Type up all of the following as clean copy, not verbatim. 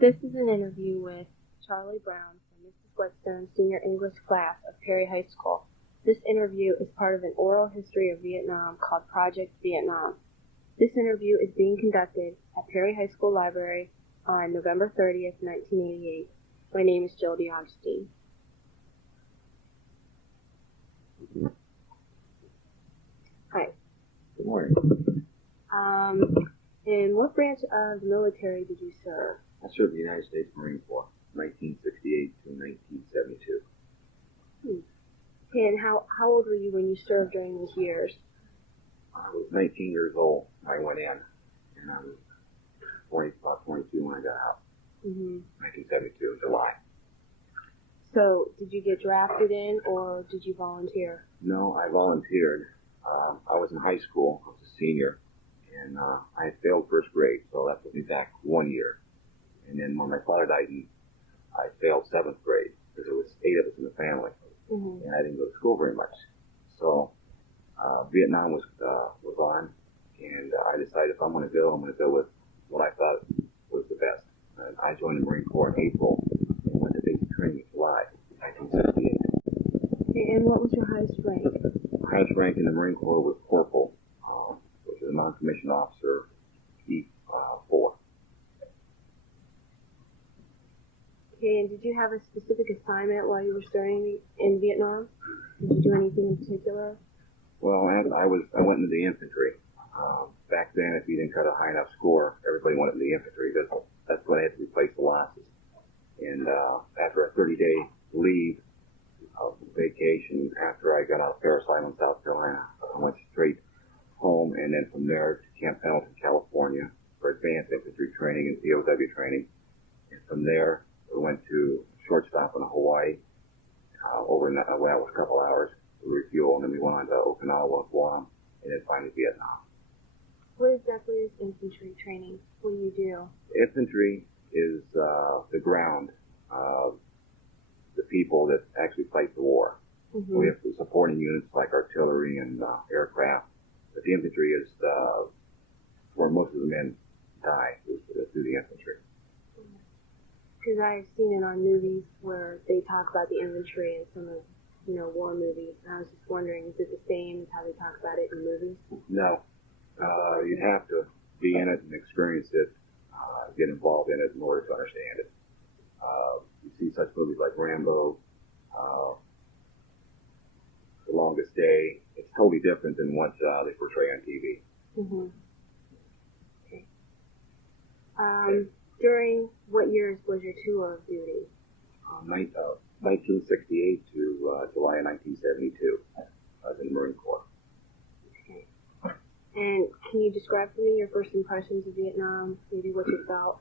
This is an interview with Charlie Brown from Mrs. Whetstone's senior English class of Perry High School. This interview is part of an oral history of Vietnam called Project Vietnam. This interview is being conducted at Perry High School Library on November 30th, 1988. My name is Jill DeAugustine. Hi. Good morning. In what branch of the military did you serve? I served the United States Marine Corps, 1968 to 1972. Okay, and how old were you when you served during those years? I was 19 years old when I went in, and I was about 22 when I got out. 1972, July. So, did you get drafted in, or did you volunteer? No, I volunteered. I was in high school. I was a senior, and I had failed first grade, so that put me back 1 year. And then when my father died, I failed 7th grade because there was 8 of us in the family, and I didn't go to school very much. So Vietnam was on, and I decided if I'm going to go with what I thought was the best. And I joined the Marine Corps in April and went to basic training in July 1968. Okay, and what was your highest rank? The highest rank in the Marine Corps was corporal, which is a non-commissioned officer, E4. Okay, and did you have a specific assignment while you were serving in Vietnam? Did you do anything in particular? Well, I went into the infantry. Back then, if you didn't cut a high enough score, everybody went into the infantry because that's when I had to replace the losses. And after a 30-day leave of vacation, after I got out of Parris Island, South Carolina, I went straight home, and then from there to Camp Pendleton, California, for advanced infantry training and POW training. And from there, we went to shortstop in Hawaii. Overnight, that was a couple hours to refuel, and then we went on to Okinawa, Guam, and then finally Vietnam. What exactly is infantry training? What do you do? Infantry is the ground of the people that actually fight the war. We have supporting units like artillery and aircraft, but the infantry is where most of the men die through the infantry. Because I've seen it on movies where they talk about the infantry in some of, war movies. And I was just wondering, is it the same as how they talk about it in movies? No. You'd have to be in it and experience it, get involved in it in order to understand it. You see such movies like Rambo, The Longest Day. It's totally different than what they portray on TV. Okay. During what years was your tour of duty? 1968 to July of 1972. I was in the Marine Corps. Okay. And can you describe for me your first impressions of Vietnam? Maybe what you felt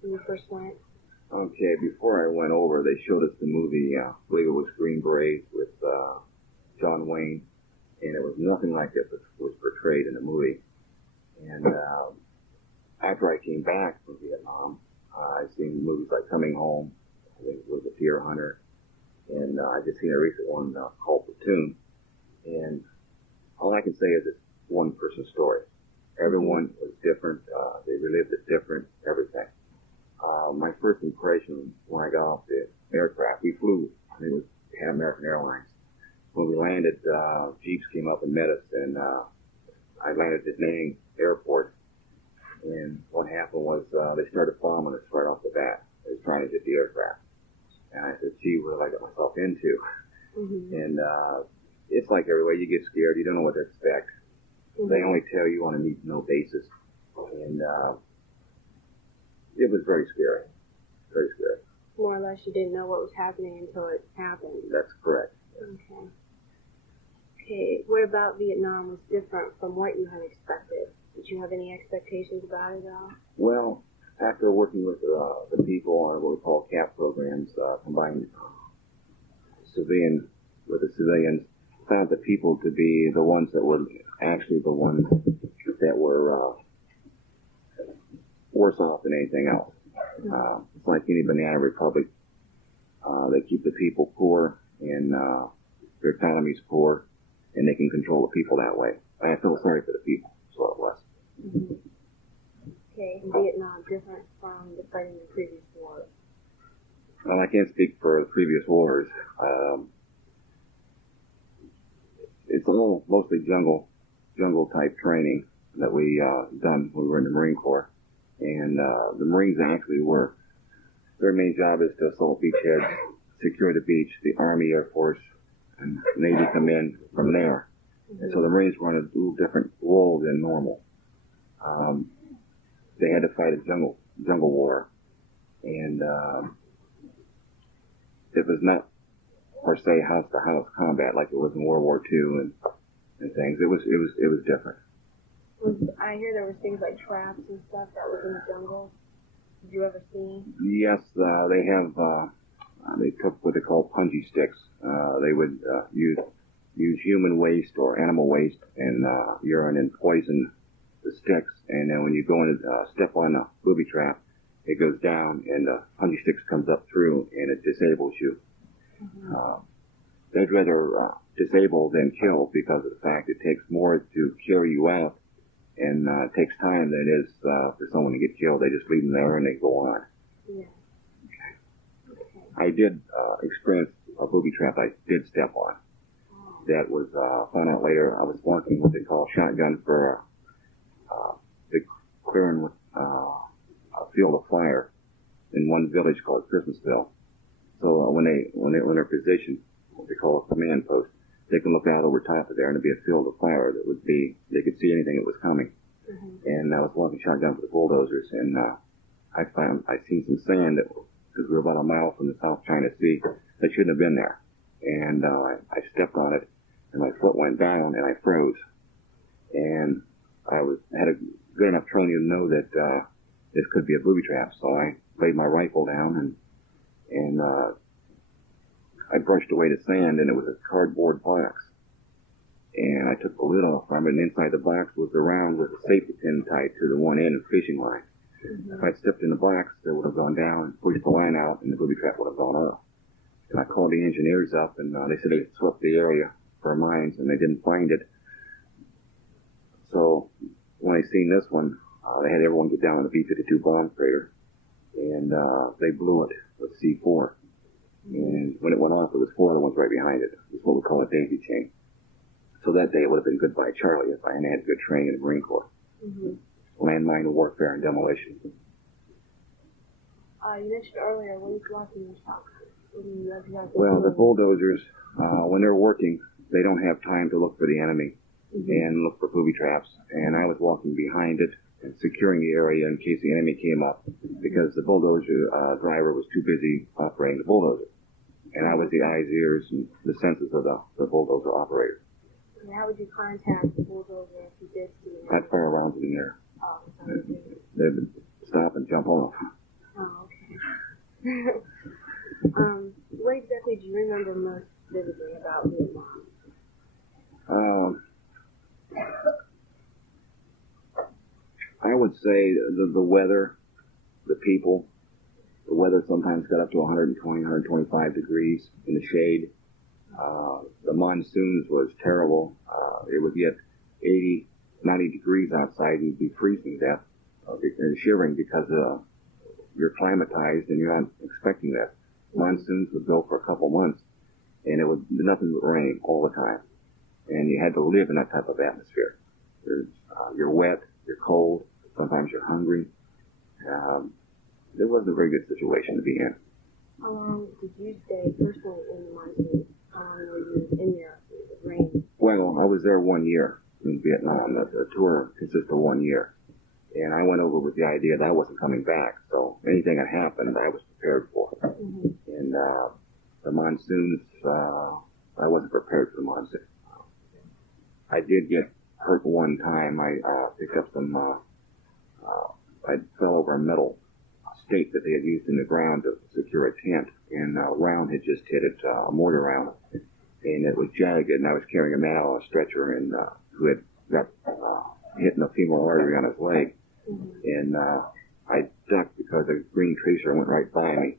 when you first went? Okay, before I went over, they showed us the movie, I believe it was Green Berets with John Wayne, and it was nothing like it was portrayed in the movie. And after I came back from Vietnam, I've seen movies like Coming Home, I think it was The Deer Hunter, and I just seen a recent one called Platoon. And all I can say is it's one person story. Everyone was different. They relived it different, everything. My first impression when I got off the aircraft, we flew, I think it was Pan American Airlines. When we landed, Jeeps came up and met us, and I landed at Nang Airport. And what happened was they started bombing us right off the bat. They were trying to get the aircraft. And I said, gee, what did I get myself into? And it's like everywhere, you get scared, you don't know what to expect. They only tell you on a need-to-know basis. And it was very scary. Very scary. More or less, you didn't know what was happening until it happened. That's correct. Okay. Okay, what about Vietnam was different from what you had expected? Did you have any expectations about it at all? Well, after working with the people on what we call CAP programs, combining civilians with the civilians, found the people to be the ones that were actually the ones that were worse off than anything else. It's like any banana republic. They keep the people poor, and their economy's poor, and they can control the people that way. I feel sorry for the people. That's what it was. Okay, in Vietnam, different from the fighting you previously Well, I can't speak for the previous wars. It's all mostly jungle type training that we done when we were in the Marine Corps. And the Marines actually were, their main job is to assault beachheads, secure the beach. The Army, Air Force, and Navy come in from there. And so the Marines run a little different role than normal. They had to fight a jungle war. And it was not per se house-to-house combat like it was in World War II and things. It was different. I hear there were things like traps and stuff that was in the jungle. Did you ever see? Yes, they have. They took what they call Punji Sticks. They would use human waste or animal waste and urine and poison the sticks. And then when you go and step on a booby trap, it goes down and the Punji Sticks comes up through and it disables you. Mm-hmm. They'd rather disable than kill because of the fact it takes more to carry you out and it takes time than it is for someone to get killed. They just leave them there and they go on. Yeah. Okay. I did experience a booby trap I did step on. Oh. That was, found out later, I was walking what they call shotgun for big clearing with a field of fire in one village called Christmasville. So when they're positioned, what they call a command post, they can look out over top of there and it'd be a field of fire that would be, they could see anything that was coming. Mm-hmm. And I was walking shotgun for the bulldozers and I seen some sand that, because we were about a mile from the South China Sea, that shouldn't have been there. And I stepped on it and my foot went down and I froze. And I had a good enough training to know that this could be a booby trap. So I laid my rifle down and I brushed away the sand, and it was a cardboard box. And I took the lid off from it, and inside the box was a round with a safety pin tied to the one end of the fishing line. Mm-hmm. If I'd stepped in the box, it would have gone down, pushed the line out, and the booby trap would have gone up. And I called the engineers up, and they said they swept the area for mines, and they didn't find it. So when I seen this one, they had everyone get down on the B-52 bomb crater, and they blew it with C4. And when it went off, it was 4 other ones right behind it. It's what we call a daisy chain. So that day it would have been goodbye Charlie if I hadn't had good training in the Marine Corps. Mm-hmm. Landmine warfare and demolition. You mentioned earlier, when you blocking yourself? Well, the bulldozers, when they're working, they don't have time to look for the enemy and look for booby traps. And I was walking behind it and securing the area in case the enemy came up because the bulldozer driver was too busy operating the bulldozer. And I was the eyes, ears, and the senses of the bulldozer operator. And how would you contact the bulldozer if you did see it? I'd fire rounds in the air. Oh, they'd stop and jump off. Oh, okay. What exactly do you remember most vividly about Vietnam? I would say the weather, the people. The weather sometimes got up to 120, 125 degrees in the shade. The monsoons was terrible. It would get 80, 90 degrees outside and you'd be freezing to death and shivering because you're climatized and you're not expecting that. Monsoons would go for a couple months and it would nothing but rain all the time. And you had to live in that type of atmosphere. You're wet, you're cold, sometimes you're hungry. It wasn't a very good situation to be in. How long did you stay personally in the monsoon? How long were you in there with the rain? Well, I was there 1 year in Vietnam. The tour consists of 1 year. And I went over with the idea that I wasn't coming back. So anything that happened, I was prepared for. Mm-hmm. And the monsoons, I wasn't prepared for the monsoon. I did get hurt one time. I picked up some, I fell over a metal stake that they had used in the ground to secure a tent, and a round had just hit it, a mortar round, and it was jagged, and I was carrying a man out on a stretcher and who had got hit in the femoral artery on his leg, and I ducked because a green tracer went right by me,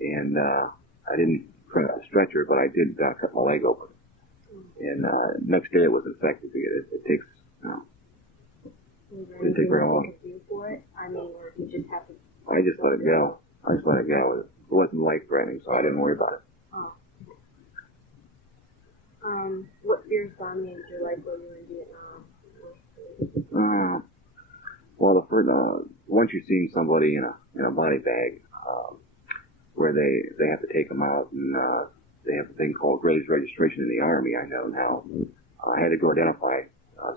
and I didn't press the stretcher, but I did cut my leg open, and next day it was infected. It takes, didn't take very long. For it? I mean, or you just have to... I just let it go. wasn't life-threatening, so I didn't worry about it. Oh. What fears dominated your life while you were in Vietnam? Well, the first, once you've seen somebody in a body bag, where they have to take them out, and they have a thing called raised registration in the Army, I know now. I had to go identify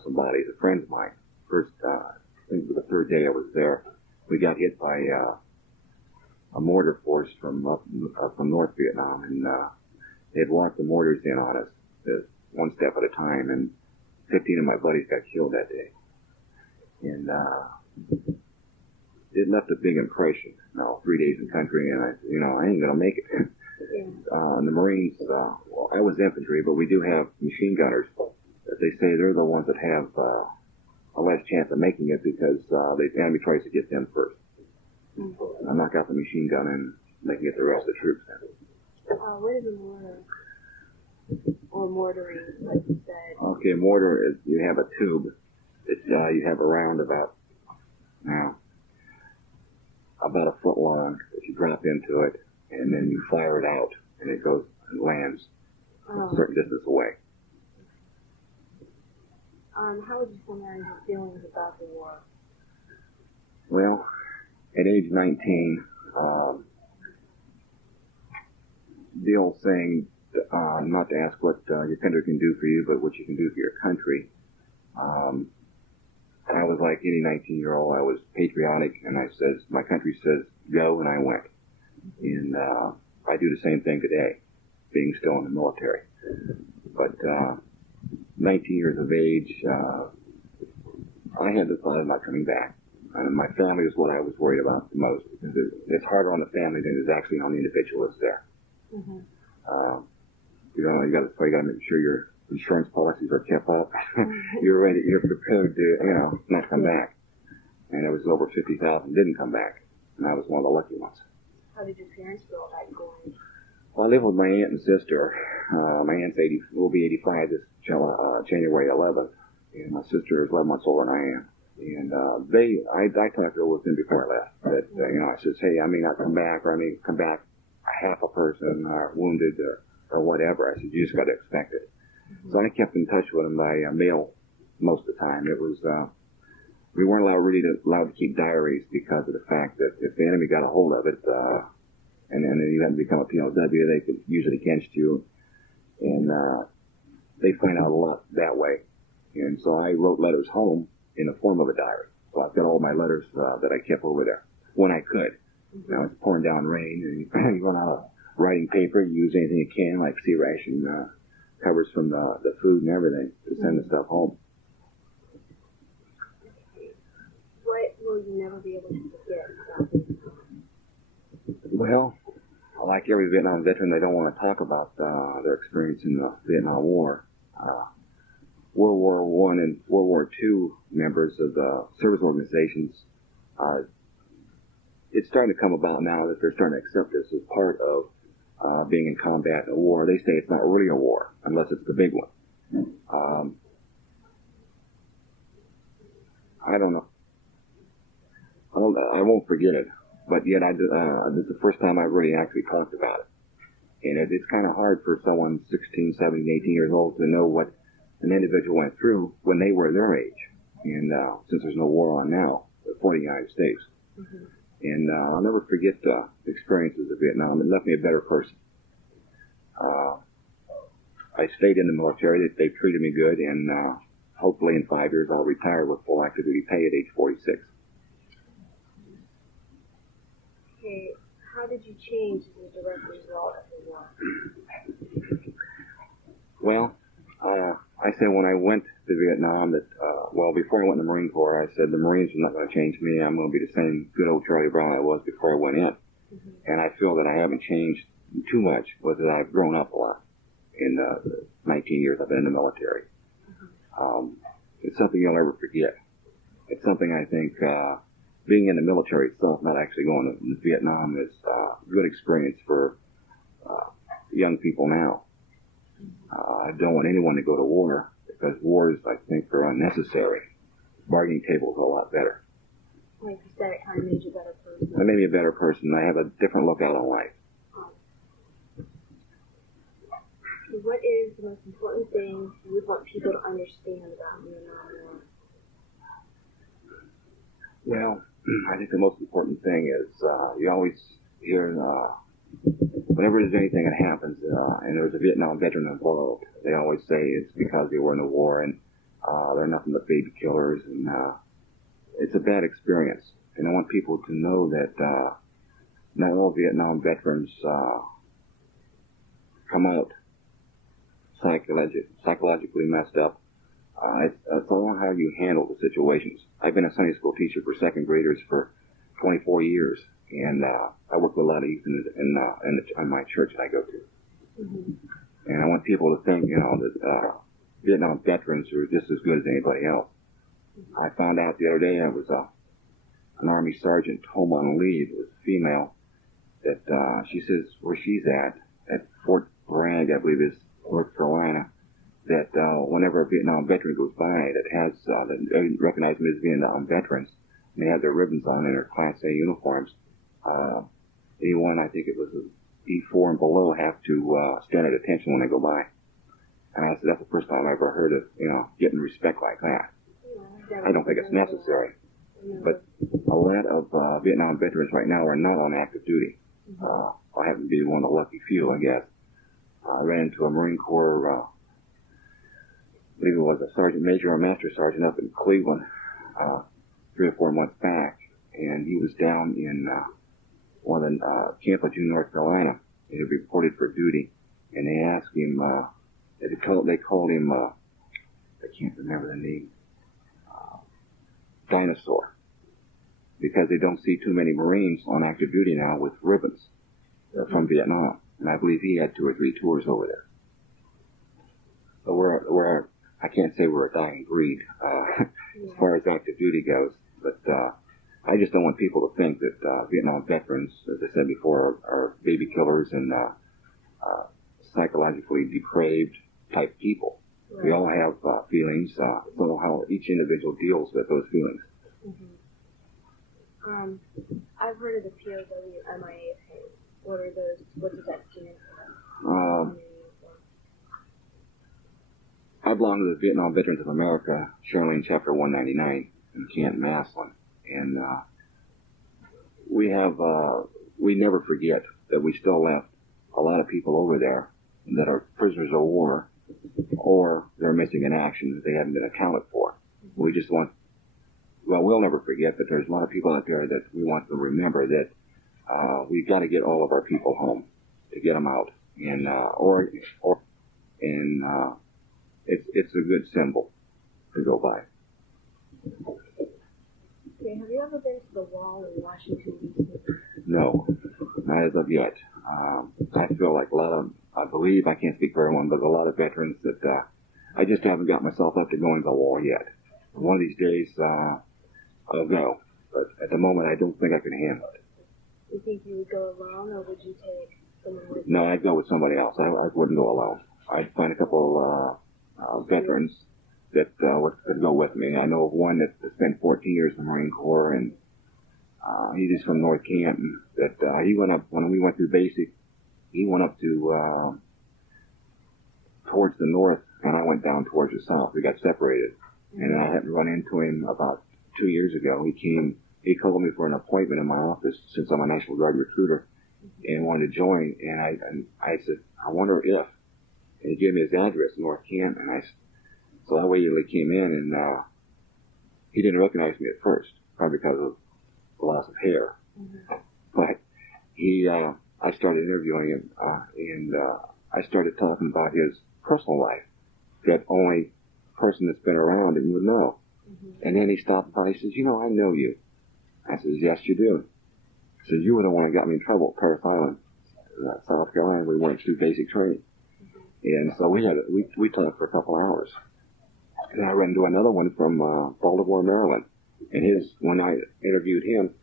some bodies. A friend of mine, first, I think it was the third day I was there, we got hit by a mortar force from North Vietnam, and they had locked the mortars in on us, one step at a time, and 15 of my buddies got killed that day. And it left a big impression. 3 days in country, and I ain't gonna make it. The Marines, well, I was infantry, but we do have machine gunners. They say they're the ones that have a less chance of making it because the enemy tries to get them first. I knock out the machine gun and they can get the rest of the troops in. What is a mortar? Or mortaring, like you said? Okay, mortar is you have a tube. It's you have around about a foot long that you drop into it, and then you fire it out, and it goes and lands a certain distance away. How would you summarize your feelings about the war? Well, at age 19, the old saying, not to ask what your country can do for you, but what you can do for your country. I was like any 19-year-old. I was patriotic, and my country says go, and I went. And I do the same thing today, being still in the military. But 19 years of age, I had the thought of not coming back. And my family is what I was worried about the most, because it's harder on the family than it is actually on the individual that's there. Mm-hmm. You got to make sure your insurance policies are kept up. You're prepared to, not come back. And it was over 50,000 didn't come back, and I was one of the lucky ones. How did your parents feel about going? Well, I live with my aunt and sister. My aunt's will be 85 this January 11th, and my sister is 11 months older than I am. And I talked to her with them before I left. That I says, hey, I may not come back, or I may come back half a person, or wounded, or whatever. I said, you just got to expect it. Mm-hmm. So I kept in touch with them by mail most of the time. It was we weren't allowed to keep diaries because of the fact that if the enemy got a hold of it, and then you had to become a POW, they could use it against you, and they find out a lot that way. And so I wrote letters home in the form of a diary. So I've got all my letters that I kept over there when I could. Mm-hmm. Now it's pouring down rain, and you run out of writing paper. You use anything you can, like sea ration covers from the food and everything, to send the stuff home. What will you never be able to forget about Vietnam? Well, like every Vietnam veteran, they don't want to talk about their experience in the Vietnam War. World War I and World War II members of the service organizations, it's starting to come about now that they're starting to accept this as part of being in combat in a war. They say it's not really a war unless it's the big one. I don't know. I won't forget it, but yet this is the first time I've really actually talked about it. And it's kind of hard for someone 16, 17, 18 years old to know what an individual went through when they were their age. And since there's no war on now for the United States. Mm-hmm. And I'll never forget the experiences of Vietnam. It left me a better person. I stayed in the military. They treated me good, and hopefully in 5 years I'll retire with full active duty pay at age 46. Okay, how did you change as a direct result of the war? Well, I said when I went to Vietnam that, before I went in the Marine Corps, I said the Marines are not going to change me. I'm going to be the same good old Charlie Brown I was before I went in. Mm-hmm. And I feel that I haven't changed too much, but that I've grown up a lot in the 19 years I've been in the military. Mm-hmm. It's something you'll never forget. It's something I think being in the military itself, not actually going to Vietnam, is a good experience for young people now. I don't want anyone to go to war, because wars, I think, are unnecessary. Bargaining tables are a lot better. Like you said, it kind of made you a better person. It made me a better person. I have a different look out on life. what is the most important thing you would want people to understand about Vietnam War? Well, I think the most important thing is you always hear, whenever there's anything that happens and there's a Vietnam veteran involved, they always say it's because they were in the war and they're nothing but baby killers, and it's a bad experience. And I want people to know that not all Vietnam veterans come out psychologically messed up. It's all how you handle the situations. I've been a Sunday school teacher for second graders for 24 years, and I work with a lot of youth in my church that I go to. Mm-hmm. And I want people to think, that Vietnam veterans are just as good as anybody else. Mm-hmm. I found out the other day I was an Army sergeant home on leave, was a female, that she says where she's at Fort Bragg, I believe is North Carolina, that whenever a Vietnam veteran goes by that has, they recognize them as Vietnam veterans, and they have their ribbons on in their Class A uniforms, anyone, I think it was E4 and below, have to stand at attention when they go by. And I said, that's the first time I ever heard of, getting respect like that. I don't think it's necessary. But a lot of Vietnam veterans right now are not on active duty. I happen to be one of the lucky few, I guess. I ran into a Marine Corps, I believe it was a sergeant major or master sergeant up in Cleveland 3 or 4 months back, and he was down in one of the Camp Lejeune, North Carolina. He had reported for duty, and they asked him, they called him, I can't remember the name, Dinosaur, because they don't see too many Marines on active duty now with ribbons from Vietnam. And I believe he had 2 or 3 tours over there. So we're I can't say we're a dying breed as far as active duty goes, but I just don't want people to think that Vietnam veterans, as I said before, are baby killers and psychologically depraved type people. Right. We all have feelings. So how each individual deals with those feelings. Mm-hmm. I've heard of the POW MIA thing. What are those? What does that stand for? I belong to the Vietnam Veterans of America, Charlene Chapter 199 in Canton, Massillon, and we never forget that we still left a lot of people over there that are prisoners of war, or they're missing in action that they haven't been accounted for. We just want, we'll never forget that there's a lot of people out there that we want to remember that we've got to get all of our people home to get them out, and it's a good symbol to go by. Okay, have you ever been to the wall in Washington, D.C.? No, not as of yet. I feel like I believe, I can't speak for everyone, but a lot of veterans that I just haven't got myself up to going to the wall yet. One of these days, I'll go. But at the moment, I don't think I can handle it. You think you would go alone, or would you take someone with you? No, I'd go with somebody else. I wouldn't go alone. I'd find a couple veterans that could go with me. I know of one that spent 14 years in the Marine Corps, and he's just from North Canton. That he went up when we went through basic. He went up to towards the north, and I went down towards the south. We got separated, and I had to run into him about 2 years ago. He came. He called me for an appointment in my office since I'm a National Guard recruiter, and wanted to join. And I said, I wonder if. And he gave me his address in North Canton. So I immediately came in, and he didn't recognize me at first, probably because of the loss of hair. Mm-hmm. But I started interviewing him, and I started talking about his personal life that only person that's been around him would know. Mm-hmm. And then he stopped by. He says, I know you. I says, yes, you do. He says, you were the one that got me in trouble at Paris Island, South Carolina. We went through basic training. Mm-hmm. And so we talked for a couple hours. And I ran into another one from Baltimore, Maryland. And when I interviewed him,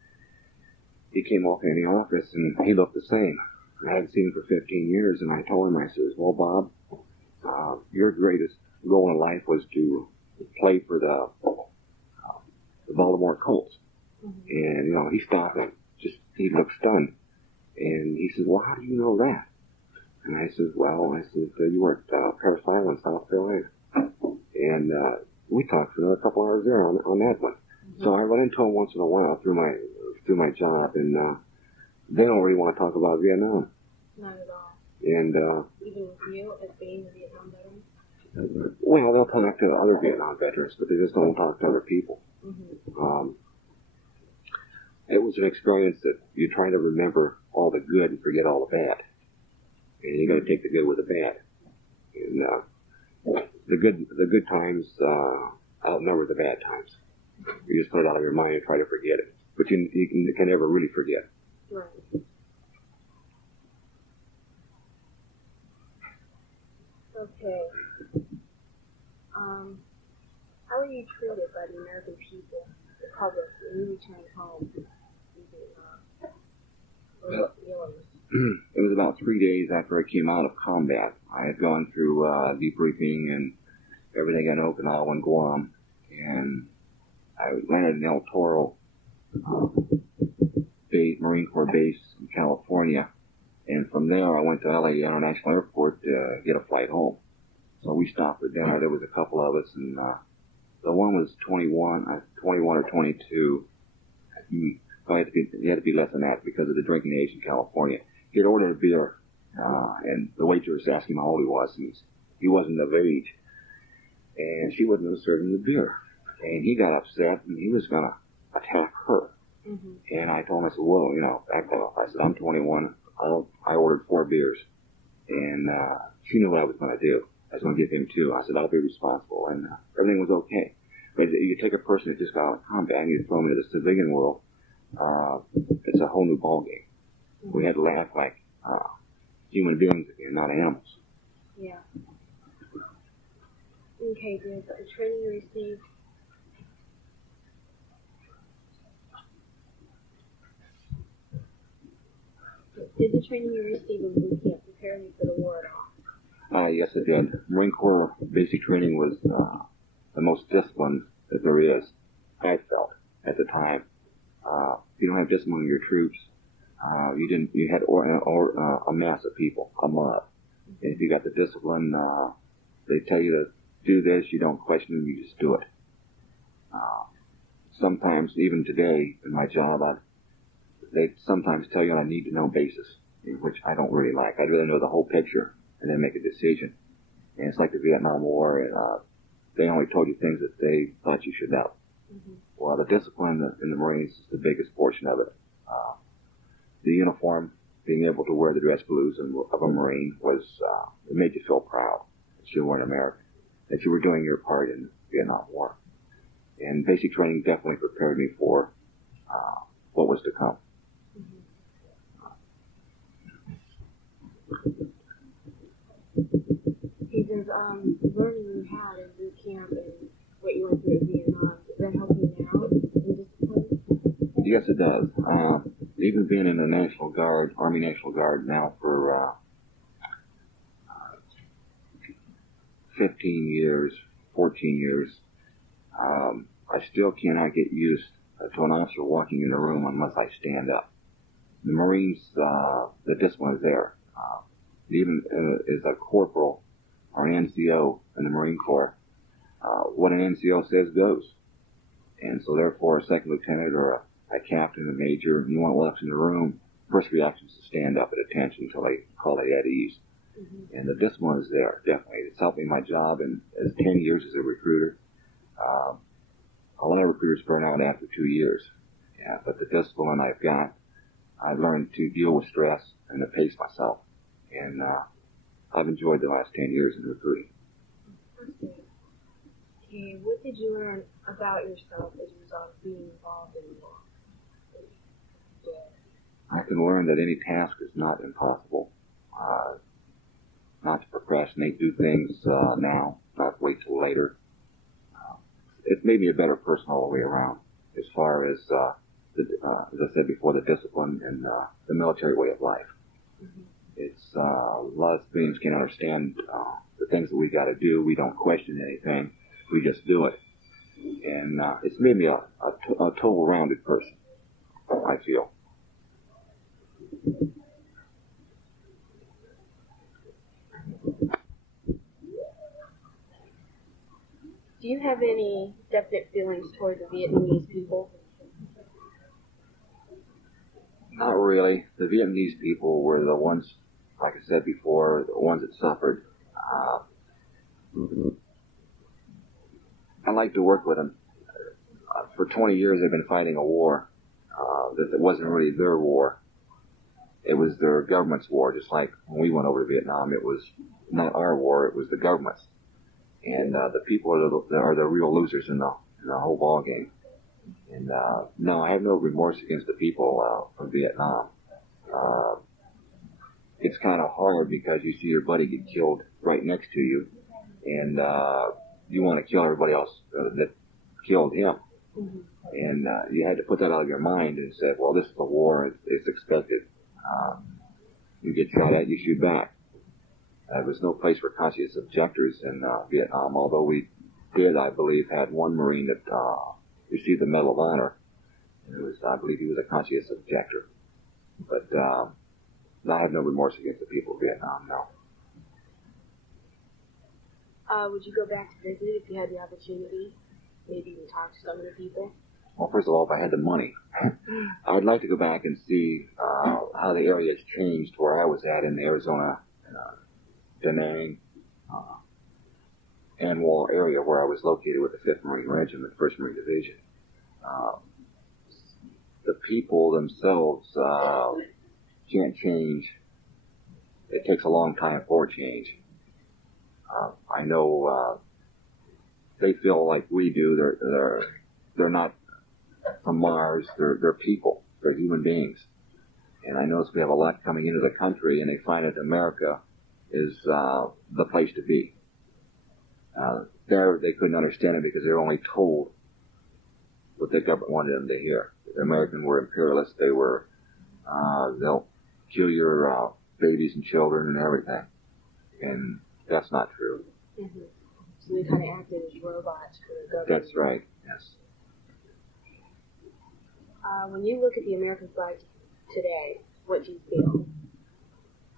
he came walking in the office, and he looked the same. I hadn't seen him for 15 years, and I told him, I says, well, Bob, your greatest goal in life was to play for the Baltimore Colts. Mm-hmm. And, he stopped and he looked stunned. And he said, well, how do you know that? And I said, you were at Parris Island, South Carolina. And we talked for another couple hours there on that one. Mm-hmm. So I run into them once in a while through my job, and they don't really want to talk about Vietnam. Not at all. And even with you as being a Vietnam veteran? Well, they'll talk to other Vietnam veterans, but they just don't talk to other people. Mm-hmm. It was an experience that you try to remember all the good and forget all the bad. And you got to take the good with the bad. And the good times outnumber the bad times. You just put it out of your mind and try to forget it. But you can never really forget. Right. Okay. How were you treated by the American people, the public, when you returned home in Vietnam? Well, it was about 3 days after I came out of combat. I had gone through debriefing and everything in Okinawa and Guam, and I landed in El Toro Marine Corps base in California, and from there I went to LA International Airport to get a flight home. So we stopped for dinner. There was a couple of us, and the one was 21 or 22. He had to be less than that because of the drinking age in California. He had ordered a beer, and the waitress asked him how old he was, and he wasn't of age, and she wouldn't have served him the beer. And he got upset, and he was going to attack her. Mm-hmm. And I told him, I said, whoa, back off. I said, I'm 21. I ordered 4 beers. And she knew what I was going to do. I was going to give him 2. I said, I'll be responsible. And everything was okay. But you take a person that just got out of combat and you throw them into the civilian world, it's a whole new ballgame. Mm-hmm. We had to laugh like human beings again, not animals. Yeah. Okay, did the training you received in boot camp prepare you for the war at all? Yes, it did. Marine Corps basic training was the most disciplined that there is, I felt, at the time. If you don't have discipline in your troops, you had a mass of people, a mob. And if you got the discipline, they tell you to do this, you don't question them, you just do it. Sometimes, even today, in my job, they sometimes tell you on a need-to-know basis, which I don't really like. I'd rather know the whole picture and then make a decision. And it's like the Vietnam War, and they only told you things that they thought you should know. Mm-hmm. Well, the discipline in the Marines is the biggest portion of it. The uniform, being able to wear the dress blues of a Marine it made you feel proud that you were an American, that you were doing your part in the Vietnam War. And basic training definitely prepared me for what was to come. Because the learning you had in boot camp and what you went through in Vietnam, does that help you now in discipline? Yes, it does. Even being in the National Guard, Army National Guard now for 15 years, 14 years, I still cannot get used to an officer walking in the room unless I stand up. The Marines, the discipline is there. Even as a corporal or an NCO in the Marine Corps, what an NCO says goes. And so therefore a second lieutenant or a captain, a major, and you want walks in the room, first reaction is to stand up at attention until they call it at ease. Mm-hmm. And the discipline is there, definitely. It's helped me in my job, and as 10 years as a recruiter, a lot of recruiters burn out after 2 years. Yeah, but the discipline I've learned to deal with stress and to pace myself. And I've enjoyed the last 10 years in recruiting. Okay, what did you learn about yourself as a result of being involved in the war? I can learn that any task is not impossible. Not to procrastinate, do things now, not wait till later. It's made me a better person all the way around, as far as I said before, the discipline and the military way of life. Mm-hmm. It's a lot of civilians can't understand the things that we got to do. We don't question anything. We just do it. And it's made me a total rounded person, I feel. Do you have any definite feelings toward the Vietnamese people? Not really. The Vietnamese people were the ones, like I said before, the ones that suffered. I like to work with them. For 20 years, they've been fighting a war that wasn't really their war. It was their government's war, just like when we went over to Vietnam. It was not our war, it was the government's. And the people are the real losers in the whole ball game. And no, I have no remorse against the people from Vietnam. It's kind of hard because you see your buddy get killed right next to you, and you want to kill everybody else that killed him. Mm-hmm. And you had to put that out of your mind and say, well, this is a war, it's expected. You get shot at, you shoot back. There was no place for conscientious objectors in Vietnam, although we did, I believe, had one Marine that received the Medal of Honor. And I believe he was a conscientious objector. But I have no remorse against the people of Vietnam, no. Would you go back to visit if you had the opportunity? Maybe even talk to some of the people? Well, first of all, if I had the money, I'd like to go back and see how the area has changed where I was at in Arizona, Da Nang, Anwar area where I was located with the 5th Marine Regiment, 1st Marine Division. The people themselves can't change. It takes a long time for change. I know they feel like we do. They're not from Mars. They're people. They're human beings. And I notice we have a lot coming into the country, and they find that America is the place to be. There, they couldn't understand it because they were only told what the government wanted them to hear. The Americans were imperialists. They were, they'll kill your babies and children and everything. And that's not true. Mm-hmm. So they kind of acted as robots for the government. That's right, yes. When you look at the American flag today, what do you feel?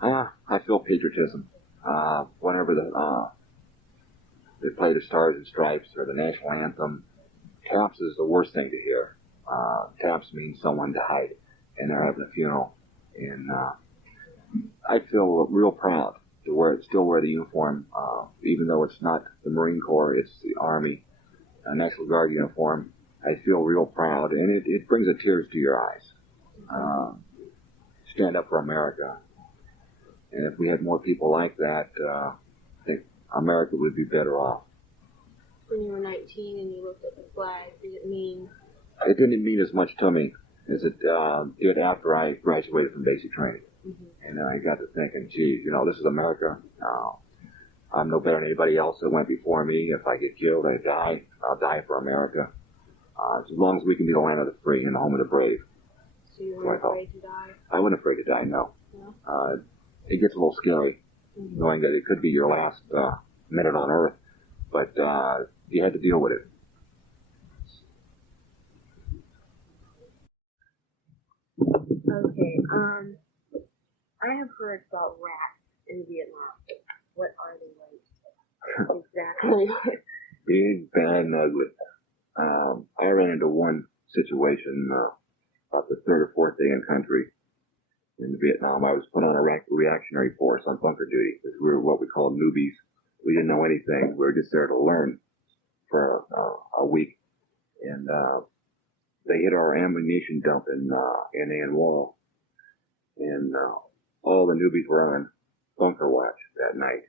I feel patriotism. Whenever they play the Stars and Stripes or the national anthem, taps is the worst thing to hear. Taps means someone died and they're having a funeral. And I feel real proud to still wear the uniform, even though it's not the Marine Corps, it's the Army, National Guard uniform. I feel real proud, and it brings the tears to your eyes. Stand up for America. And if we had more people like that, I think America would be better off. When you were 19 and you looked at the flag, did it mean? It didn't mean as much to me as it did after I graduated from basic training. Mm-hmm. And I got to thinking, geez, this is America. I'm no better than anybody else that went before me. If I get killed, I die. I'll die for America. As long as we can be the land of the free and the home of the brave. So you weren't afraid to die? I wasn't afraid to die, no. No? It gets a little scary, mm-hmm. knowing that it could be your last minute on Earth. But you had to deal with it. Okay, I have heard about rats in Vietnam. What are they like? Exactly. Big, bad, and ugly. I ran into one situation about the 3rd or 4th day in country in Vietnam. I was put on a reactionary force on bunker duty because we were what we call newbies. We didn't know anything. We were just there to learn for a week. And they hit our ammunition dump in An Wall. And all the newbies were on bunker watch that night.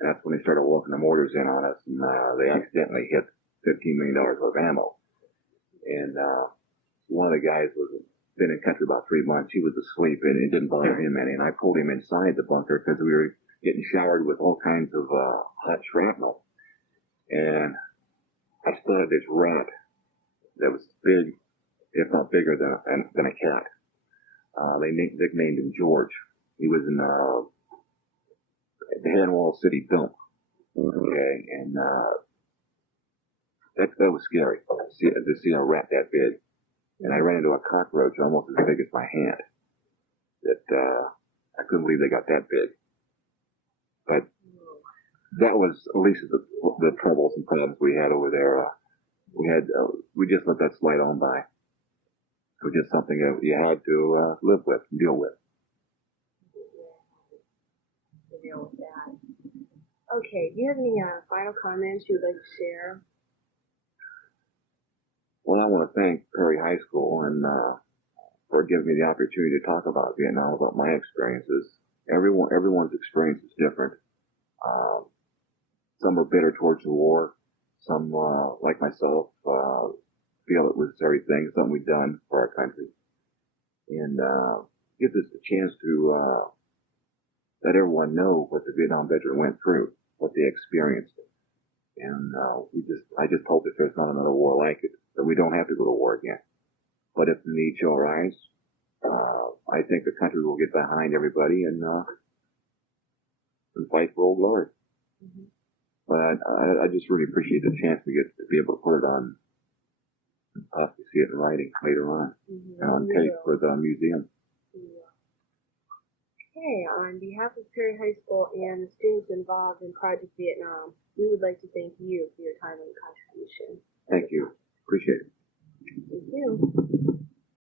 And that's when they started walking the mortars in on us, and they accidentally hit $15 million worth of ammo. And one of the guys been in country about 3 months. He was asleep, and it didn't bother him any. And I pulled him inside the bunker because we were getting showered with all kinds of hot shrapnel. And I spotted this rat that was big, if not bigger than a cat. They nicknamed him George. He was in the Hanwell City dump. Okay, and that was scary to see a rat that big. And I ran into a cockroach almost as big as my hand. That I couldn't believe they got that big. But that was at least the troubles and problems we had over there. We just let that slide on by. It was just something that you had to live with and deal with. To deal with that. Okay, do you have any final comments you would like to share? Well, I want to thank Prairie High School and for giving me the opportunity to talk about Vietnam, about my experiences. Everyone's experience is different. Some are bitter towards the war. Some, like myself, feel it was everything, something we've done for our country. And gives us a chance to let everyone know what the Vietnam veteran went through, what they experienced. And I just hope that there's not another war like it, that we don't have to go to war again. But if the need shall arise, I think the country will get behind everybody and fight for old glory. Mm-hmm. But I just really appreciate the chance to be able to put it on and possibly see it in writing later on, and on tape for the museum. Okay, on behalf of Perry High School and the students involved in Project Vietnam, we would like to thank you for your time and contribution. Thank you. Appreciate it. Thank you.